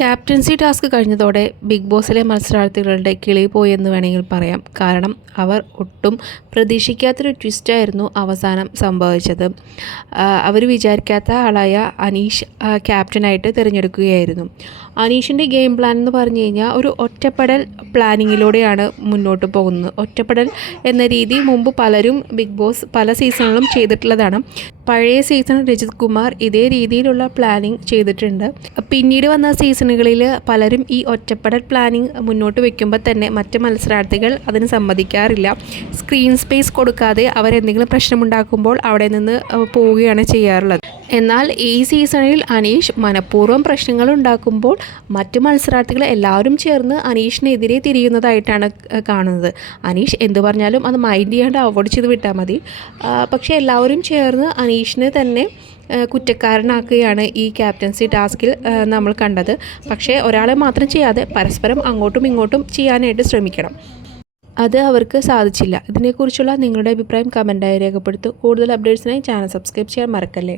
Captaincy task കഴിഞ്ഞതോടെ big ബോസിലെ മത്സരാർത്ഥികളുടെ കിളി പോയി എന്ന് വേണമെങ്കിൽ പറയാം. കാരണം അവർ ഒട്ടും പ്രതീക്ഷിക്കാത്തൊരു ട്വിസ്റ്റായിരുന്നു അവസാനം സംഭവിച്ചത്. അവർ വിചാരിക്കാത്ത ആളായ അനീഷ് ക്യാപ്റ്റനായിട്ട് തിരഞ്ഞെടുക്കുകയായിരുന്നു. അനീഷിന്റെ ഗെയിം പ്ലാൻ എന്ന് പറഞ്ഞു കഴിഞ്ഞാൽ ഒരു ഒറ്റപ്പെടൽ പ്ലാനിങ്ങിലൂടെയാണ് മുന്നോട്ട് പോകുന്നത്. ഒറ്റപ്പെടൽ എന്ന രീതി മുമ്പ് പലരും ബിഗ് ബോസ് പല സീസണിലും ചെയ്തിട്ടുള്ളതാണ്. പഴയ സീസൺ രജിത് കുമാർ ഇതേ രീതിയിലുള്ള പ്ലാനിങ് ചെയ്തിട്ടുണ്ട്. പിന്നീട് വന്ന സീസണുകളിൽ പലരും ഈ ഒറ്റപ്പെടൽ പ്ലാനിങ് മുന്നോട്ട് വയ്ക്കുമ്പോൾ തന്നെ മറ്റ് മത്സരാർത്ഥികൾ അതിന് സമ്മതിക്കാറില്ല. സ്ക്രീൻ സ്പേസ് കൊടുക്കാതെ അവരെന്തെങ്കിലും പ്രശ്നമുണ്ടാക്കുമ്പോൾ അവിടെ നിന്ന് പോവുകയാണ് ചെയ്യാറുള്ളത്. എന്നാൽ ഈ സീസണിൽ അനീഷ് മനഃപൂർവം പ്രശ്നങ്ങൾ ഉണ്ടാക്കുമ്പോൾ മറ്റ് മത്സരാർത്ഥികൾ എല്ലാവരും ചേർന്ന് അനീഷിനെതിരെ തിരിയുന്നതായിട്ടാണ് കാണുന്നത്. അനീഷ് എന്ത് പറഞ്ഞാലും അത് മൈൻഡ് ചെയ്യാണ്ട് അവോയ്ഡ് ചെയ്ത് വിട്ടാൽ മതി. പക്ഷേ എല്ലാവരും ചേർന്ന് അനീഷിനെ തന്നെ കുറ്റക്കാരനാക്കുകയാണ് ഈ ക്യാപ്റ്റൻസി ടാസ്കിൽ നമ്മൾ കണ്ടത്. പക്ഷേ ഒരാളെ മാത്രം ചെയ്യാതെ പരസ്പരം അങ്ങോട്ടും ഇങ്ങോട്ടും ചെയ്യാനായിട്ട് ശ്രമിക്കണം. അത് അവർക്ക് സാധിച്ചില്ല. ഇതിനെക്കുറിച്ചുള്ള നിങ്ങളുടെ അഭിപ്രായം കമന്റായി രേഖപ്പെടുത്തു. കൂടുതൽ അപ്ഡേറ്റ്സിനായി ചാനൽ സബ്സ്ക്രൈബ് ചെയ്യാൻ മറക്കല്ലേ?